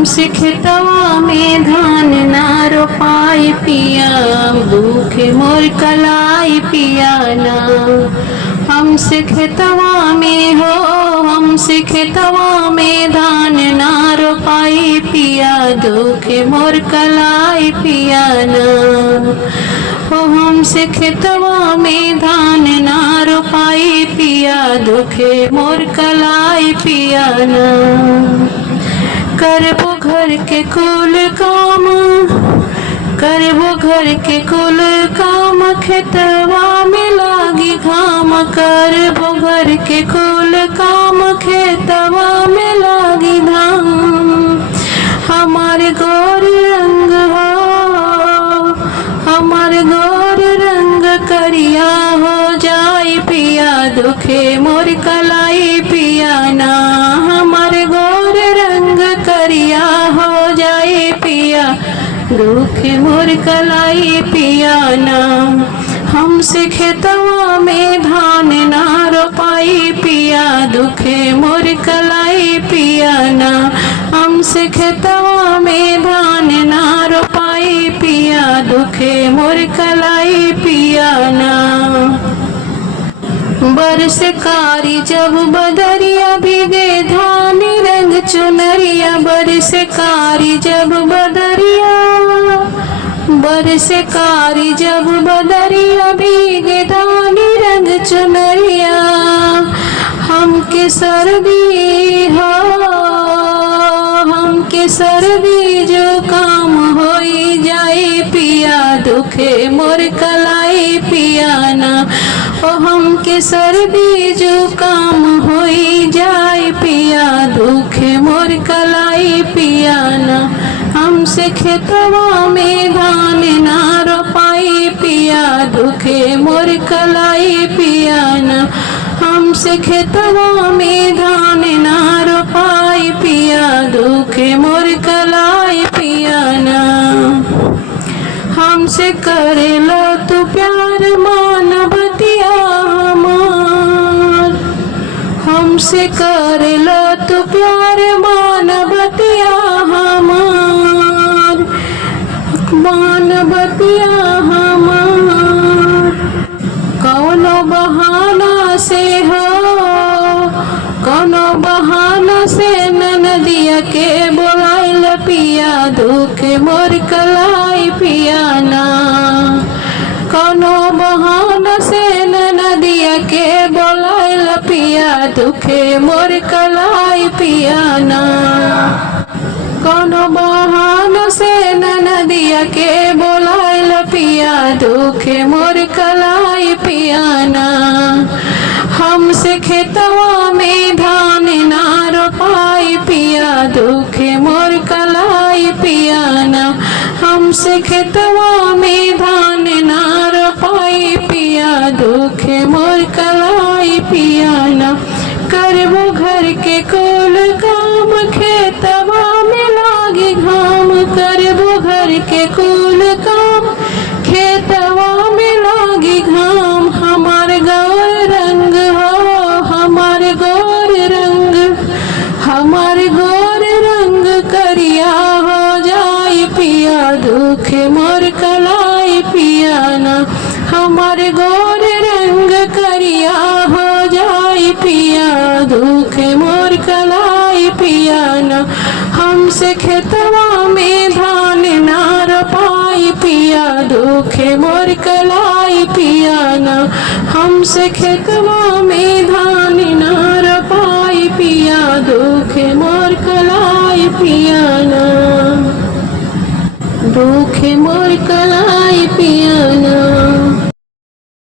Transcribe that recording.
हमसे खेतवा में धान ना रोपाई पिया, भूखे मोर कलाई पिया ना। हमसे खेतवा में हो, हमसे खेतवा में धान ना रोपाई पिया, दुखे मोर कलाई पिया ना। हो हमसे खेतवा में धान ना रोपाई पिया, दुखे मोर कलाई पिया ना। करबो घर के कुल काम, करबो घर के कुल काम, खेतवा में लागी घाम। करबो घर के कुल काम, खेतवा में लागी घाम। हमारे गोर रंग हो, हमारे गोर रंग करिया हो जाई पिया, दुखे मोर कलाई पिया ना। हमारे गोर रंग करिया हो जाए पिया, दुखे मोर कलाई पिया ना। हमसे खेतवा में धान ना रोपाई पिया, दुखे मोर कलाई पिया ना। हमसे खेतवा में धान ना रोपाई पिया, दुखे मोर कलाई पिया ना। बरस कारी जब बदरिया भीगे धानी रंग चुनरिया, बरस कारी जब बदरिया, बरस कारी जब बदरिया भीगे धानी रंग चुनरिया। हमके सर्दी हो, हमके सर्दी जो काम होई जाए पिया, दुखे मोर कलाई पिया ना। ओ हमके सर्दी जो काम होई जाए पिया, दुखे मोर कलाई पिया ना। हमसे खेतवा में धान ना रोपाई पिया, दुखे मोर कलाई पिया ना। हमसे खेतवा में धान ना रोपाई पिया, दुखे मोर कलाई पिया ना। हमसे करेला तू प्यार मानवतिया हमार, हमसे करेला तू प्यार मानवतिया हमार, मानवतिया हमार। कौनो बहाना से हो, कौनो बहाना से ननदिया के बोलाइल पिया, दुखे मोर कलाई पिया ना। कौनो बहाना से ननदिया के बोलाइल पिया, दुखे मोर कलाई पिया ना। कौनो बहाना से ननदिया के बोलाइल पिया, दुखे मोर कलाई पिया ना। हमसे खेतवा में धान ना रोपाई पिया, दुखे मोर कलाई पिया ना। हमसे खेतवा में धान ना रोपाई पिया, दुखे मोर कलाई पिया ना। करबो घर के कुल काम, खेतवा में लागी घाम। करबो घर के कुल काम, खेतवा में लागी घाम। हमार गोर रंग हो, हमार गोर रंग, हमार गोर रंग करिया हो जाई पिया, दुखे मोर कलाई पिया ना। हमार गोर रंग करिया हो जाई पिया, दुखे मोर कलाई पिया ना। हमसे खेतवा में धान ना रोपाई पिया, दुखे मोर कलाई पिया ना। हमसे खेतवा में धान ना रोपाई पिया, दुखे मोर कलाई पिया ना, दुखे मोर कलाई पिया ना।